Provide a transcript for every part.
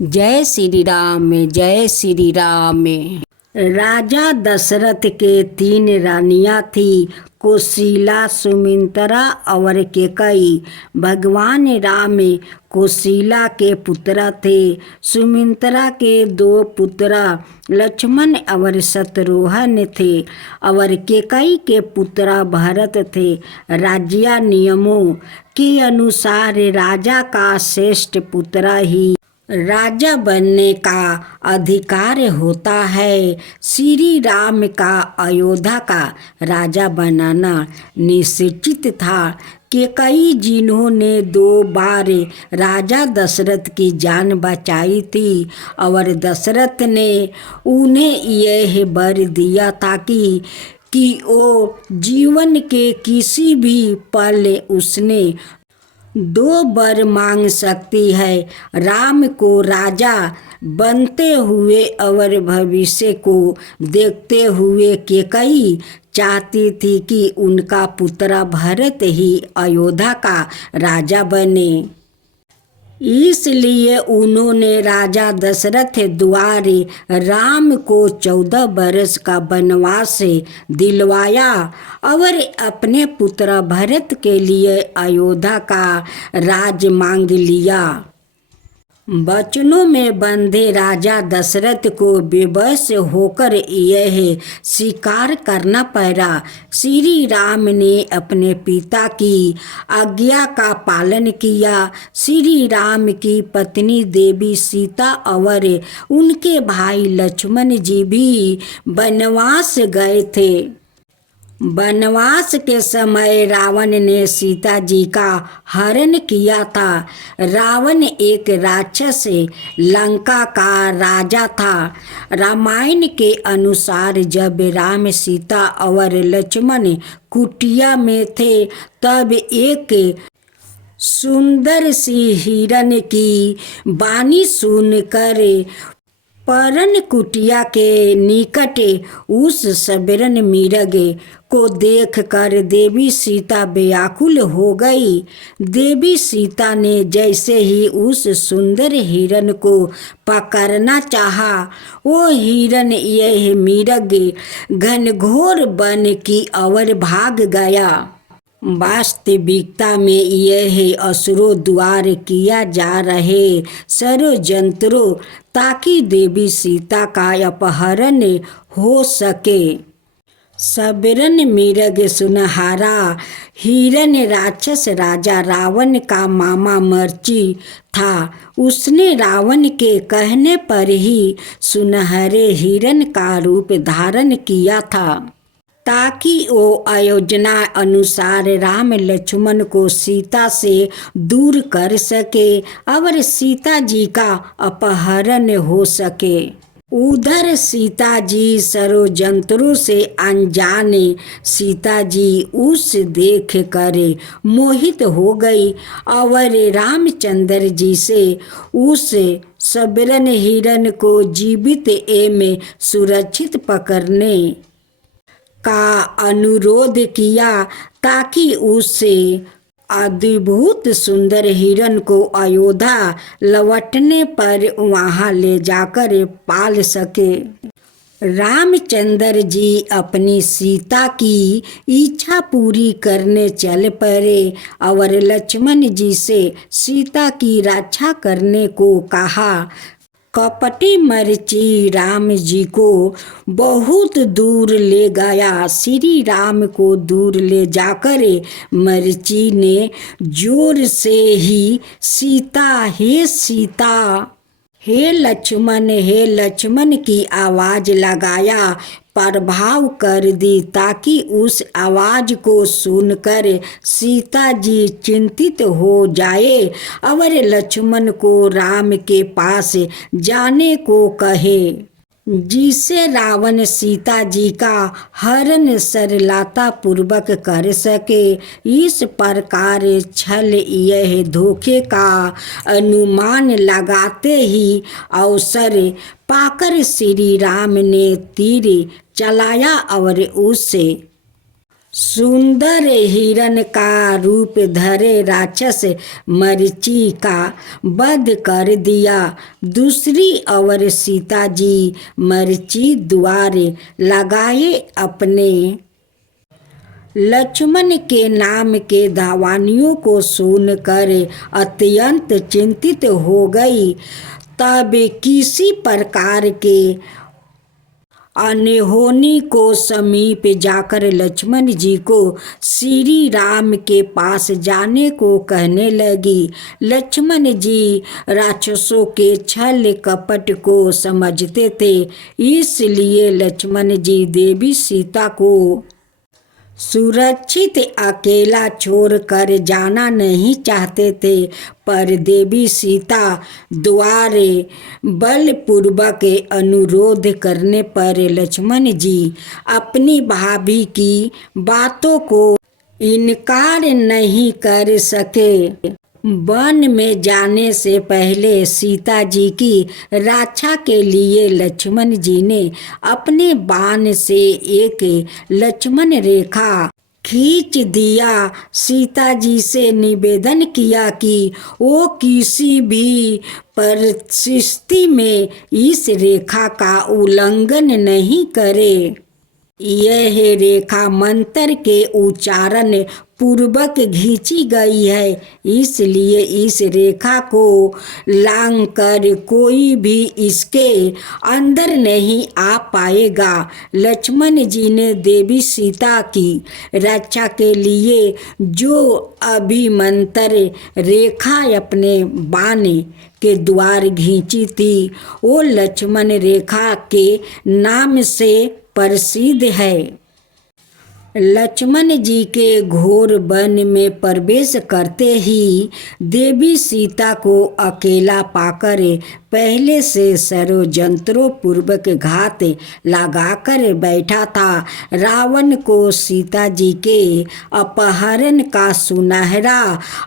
जय श्री राम, जय श्री राम। राजा दशरथ के 3 रानियां थी, कौशल्या, सुमित्रा और कैकेयी। भगवान राम कौशल्या के पुत्र थे। सुमित्रा के 2 पुत्र लक्ष्मण और शत्रुघ्न थे और कैकेयी के पुत्र भरत थे। राज्य नियमों के अनुसार राजा का श्रेष्ठ पुत्र ही राजा बनने का अधिकार होता है। श्री राम का अयोध्या का राजा बनाना निश्चित था। कैकेयी, जिन्होंने 2 बार राजा दशरथ की जान बचाई थी और दशरथ ने उन्हें यह वर दिया था कि वो जीवन के किसी भी पल उसने 2 वर मांग सकती है, राम को राजा बनते हुए और भविष्य को देखते हुए। कैकेयी चाहती थी कि उनका पुत्र भरत ही अयोध्या का राजा बने, इसलिए उन्होंने राजा दशरथ द्वारे राम को 14 वर्ष का वनवास दिलवाया और अपने पुत्र भरत के लिए अयोध्या का राज मांग लिया। वचनों में बंधे राजा दशरथ को विवश होकर यह स्वीकार करना पड़ा। श्री राम ने अपने पिता की आज्ञा का पालन किया। श्री राम की पत्नी देवी सीता और उनके भाई लक्ष्मण जी भी वनवास गए थे। वनवास के समय रावण ने सीता जी का हरण किया था। रावण एक राक्षस लंका का राजा था। रामायण के अनुसार जब राम, सीता और लक्ष्मण कुटिया में थे, तब एक सुंदर सी हिरण की वाणी सुनकर परन कुटिया के निकट उस सबरन मृग को देखकर देवी सीता व्याकुल हो गई। देवी सीता ने जैसे ही उस सुंदर हिरण को पकड़ना चाहा, वो हिरण यह मृग घनघोर वन की ओर भाग गया। वास्तविकता में यह असुरों द्वारा किया जा रहे षड्यंत्रों ताकि देवी सीता का अपहरण हो सके। सबरन मृग सुनहरा हिरण राक्षस राजा रावण का मामा मरीचि था। उसने रावण के कहने पर ही सुनहरे हिरण का रूप धारण किया था ताकि वो योजना अनुसार राम लक्ष्मण को सीता से दूर कर सके और सीता जी का अपहरण हो सके। उधर सीता जी षड्यंत्रों से अनजाने सीता जी उस देख कर मोहित हो गई और रामचंद्र जी से उस सबरन हिरण को जीवित एवं सुरक्षित पकड़ने का अनुरोध किया ताकि उससे अद्भुत सुंदर हिरण को अयोध्या लौटने पर वहां ले जाकर पाल सके। रामचंद्र जी अपनी सीता की इच्छा पूरी करने चल पड़े और लक्ष्मण जी से सीता की रक्षा करने को कहा। कपटी मरीचि राम जी को बहुत दूर ले गया। श्री राम को दूर ले जाकर मरीचि ने जोर से ही सीता, हे सीता, हे लक्ष्मण की आवाज लगाया, प्रभाव कर दी ताकि उस आवाज को सुनकर सीता जी चिंतित हो जाए और लक्ष्मण को राम के पास जाने को कहे, जिससे रावण सीता जी का हरण सरलता पूर्वक कर सके। इस प्रकार छल यह धोखे का अनुमान लगाते ही अवसर पाकर श्री राम ने तीर चलाया और उससे सुंदर हिरण का रूप धरे राक्षस मरीचि का वध कर दिया। दूसरी ओर सीता जी मरीचि द्वारे लगाए अपने लक्ष्मण के नाम के दावानियों को सुनकर अत्यंत चिंतित हो गई। तब किसी प्रकार के अनहोनी को समीप जाकर लक्ष्मण जी को श्री राम के पास जाने को कहने लगी। लक्ष्मण जी राक्षसों के छल कपट को समझते थे, इसलिए लक्ष्मण जी देवी सीता को सुरक्षित अकेला छोड़कर जाना नहीं चाहते थे। पर देवी सीता द्वारे बलपूर्वक अनुरोध करने पर लक्ष्मण जी अपनी भाभी की बातों को इनकार नहीं कर सके। वन में जाने से पहले सीता जी की रक्षा के लिए लक्ष्मण जी ने अपने बाण से एक लक्ष्मण रेखा खींच दिया। सीता जी से निवेदन किया कि वो किसी भी परिस्थिति में इस रेखा का उल्लंघन नहीं करे। यह रेखा मंत्र के उच्चारण पूर्वक खींची गई है, इसलिए इस रेखा को लांघकर कोई भी इसके अंदर नहीं आ पाएगा। लक्ष्मण जी ने देवी सीता की रक्षा के लिए जो अभिमंत्र रेखा अपने बाण के द्वार खींची थी, वो लक्ष्मण रेखा के नाम से प्रसिद्ध है। लक्ष्मण जी के घोर वन में प्रवेश करते ही देवी सीता को अकेला पाकर पहले से षड्यंत्रों पूर्वक घात लगाकर बैठा था रावण को सीता जी के अपहरण का सुनहरा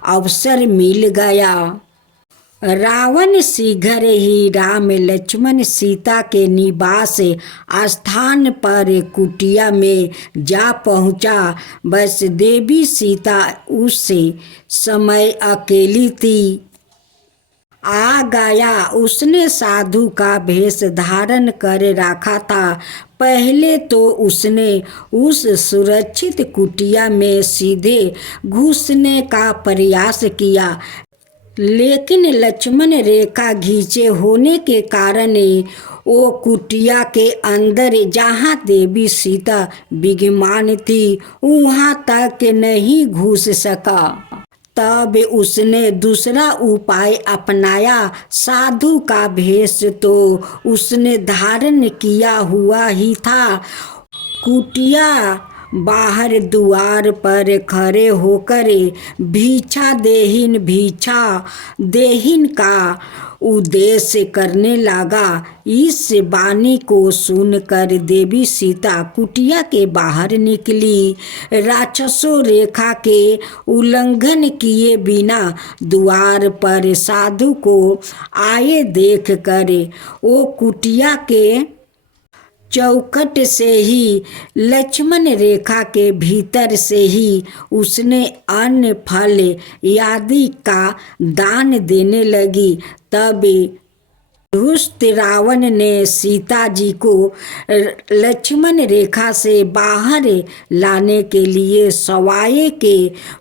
अवसर मिल गया। रावण शीघ्र ही राम लक्ष्मण सीता के निवास स्थान पर कुटिया में जा पहुंचा। बस देवी सीता उस समय अकेली थी। आ गया। उसने साधु का भेष धारण कर रखा था। पहले तो उसने उस सुरक्षित कुटिया में सीधे घुसने का प्रयास किया, लेकिन लक्ष्मण रेखा खींचे होने के कारण वो कुटिया के अंदर जहाँ देवी सीता विद्यमान थी वहाँ तक नहीं घुस सका। तब उसने दूसरा उपाय अपनाया। साधु का भेष तो उसने धारण किया हुआ ही था। कुटिया बाहर द्वार पर खड़े होकर भिक्षा देहिन का उद्देश्य करने लगा। इस वाणी को सुनकर देवी सीता कुटिया के बाहर निकली। राक्षसों रेखा के उल्लंघन किए बिना द्वार पर साधु को आए देख कर वो कुटिया के चौखट से ही लक्ष्मण रेखा के भीतर से ही उसने अन्न फल आदि का दान देने लगी। तब दुष्ट रावण ने सीता जी को लक्ष्मण रेखा से बाहर लाने के लिए सवाए के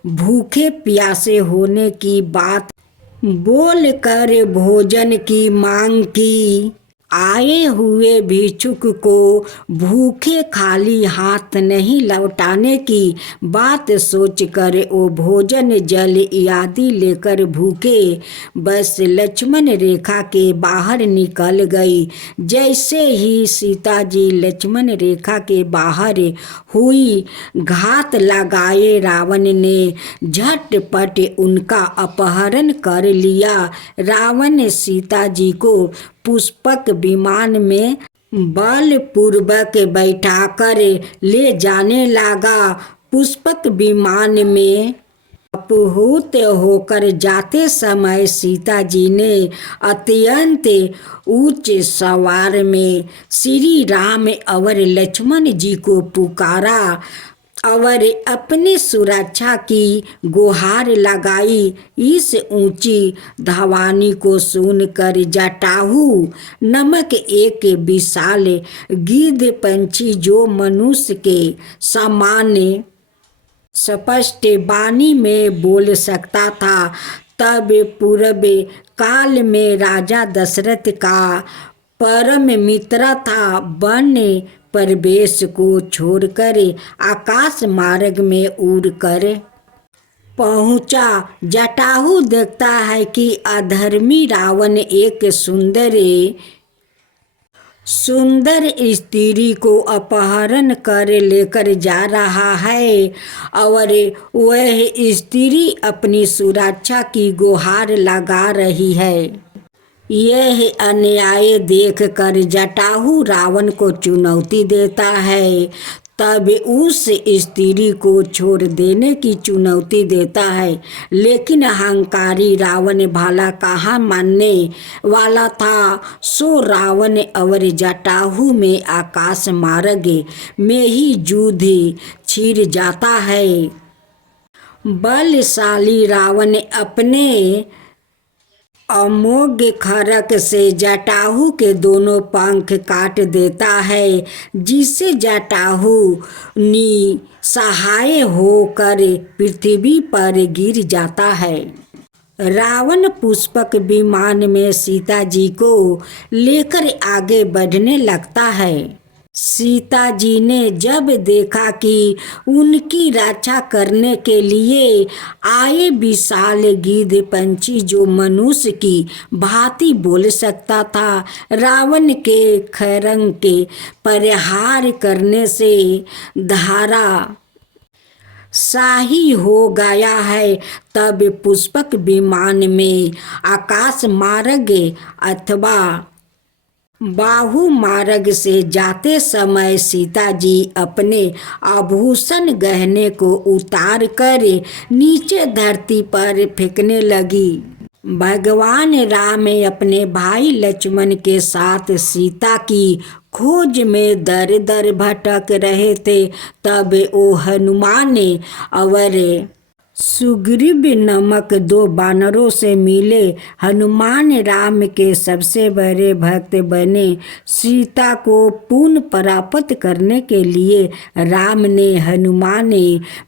भूखे प्यासे होने की बात बोलकर भोजन की मांग की। आए हुए भिक्षुक को भूखे खाली हाथ नहीं लौटाने की बात सोचकर वो भोजन जल आदि लेकर भूखे बस लक्ष्मण रेखा के बाहर निकल गई। जैसे ही सीता जी लक्ष्मण रेखा के बाहर हुई, घात लगाए रावण ने झटपट उनका अपहरण कर लिया। रावण सीता जी को पुष्पक विमान में बलपूर्वक बैठाकर ले जाने लगा। पुष्पक विमान में अपहूत होकर जाते समय सीता जी ने अत्यंत उच्च सवार में श्री राम और लक्ष्मण जी को पुकारा। और अपनी सुरक्षा की गुहार लगाई। इस ऊंची धवानी को सुनकर जटाहू नामक एक विशाल गिद्ध पंछी जो मनुष्य के समान स्पष्ट वाणी में बोल सकता था, तब पूर्व काल में राजा दशरथ का परम मित्र था, वन प्रवेश को छोड़कर आकाश मार्ग में उड़कर पहुंचा। जटाहू देखता है कि अधर्मी रावण एक सुंदर स्त्री को अपहरण कर लेकर जा रहा है और वह स्त्री अपनी सुरक्षा की गुहार लगा रही है। यह अन्याय देखकर जटाहू रावण को चुनौती देता है, तब उस स्त्री को छोड़ देने की चुनौती देता है। लेकिन अहंकारी रावण भला कहाँ मानने वाला था, सो रावण और जटाहू में आकाश मार्ग में ही युद्ध छिड़ जाता है। बलशाली रावण अपने अमोघ खड़ग से जटाहू के दोनों पंख काट देता है, जिससे जटाहू निसहाय होकर पृथ्वी पर गिर जाता है। रावण पुष्पक विमान में सीता जी को लेकर आगे बढ़ने लगता है। सीता जी ने जब देखा कि उनकी रक्षा करने के लिए आए विशाल गिद्ध पंछी जो मनुष्य की भांति बोल सकता था, रावण के खड्ग के प्रहार करने से धारा शाही हो गया है, तब पुष्पक विमान में आकाश मार्ग अथवा बाहु मार्ग से जाते समय सीता जी अपने आभूषण गहने को उतार कर नीचे धरती पर फेंकने लगी। भगवान राम अपने भाई लक्ष्मण के साथ सीता की खोज में दर दर भटक रहे थे, तब वो हनुमान और सुग्रीव नामक दो वानरों से मिले। हनुमान राम के सबसे बड़े भक्त बने। सीता को पुनः प्राप्त करने के लिए राम ने हनुमान,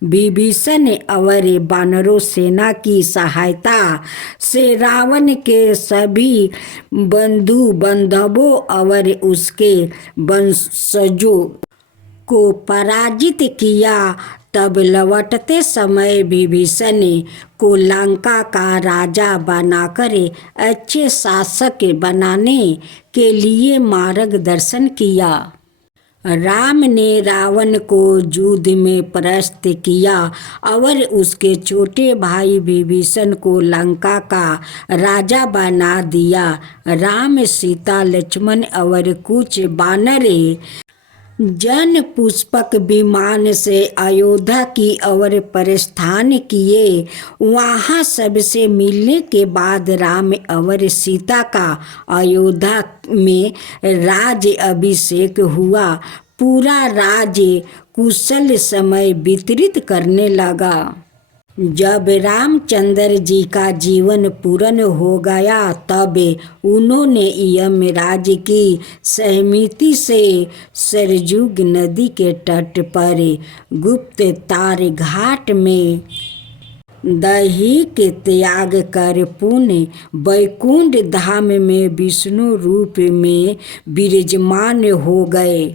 विभीषण और वानरों सेना की सहायता से रावण के सभी बंधु बांधवों और उसके वंशजों को पराजित किया। तब लौटते समय विभीषण को लंका का राजा बनाकर अच्छे शासक बनाने के लिए मार्गदर्शन किया। राम ने रावण को युद्ध में परास्त किया और उसके छोटे भाई विभीषण को लंका का राजा बना दिया। राम, सीता, लक्ष्मण और कुछ वानर जन पुष्पक विमान से अयोध्या की ओर प्रस्थान किए। वहाँ सबसे मिलने के बाद राम और सीता का अयोध्या में राज्य अभिषेक हुआ। पूरा राज्य कुशल समय व्यतीत करने लगा। जब रामचंद्र जी का जीवन पूर्ण हो गया, तब उन्होंने यमराज की सहमति से सरयू नदी के तट पर गुप्ततार घाट में दैहिक त्याग कर पुण्य वैकुंठ धाम में विष्णु रूप में विराजमान हो गए।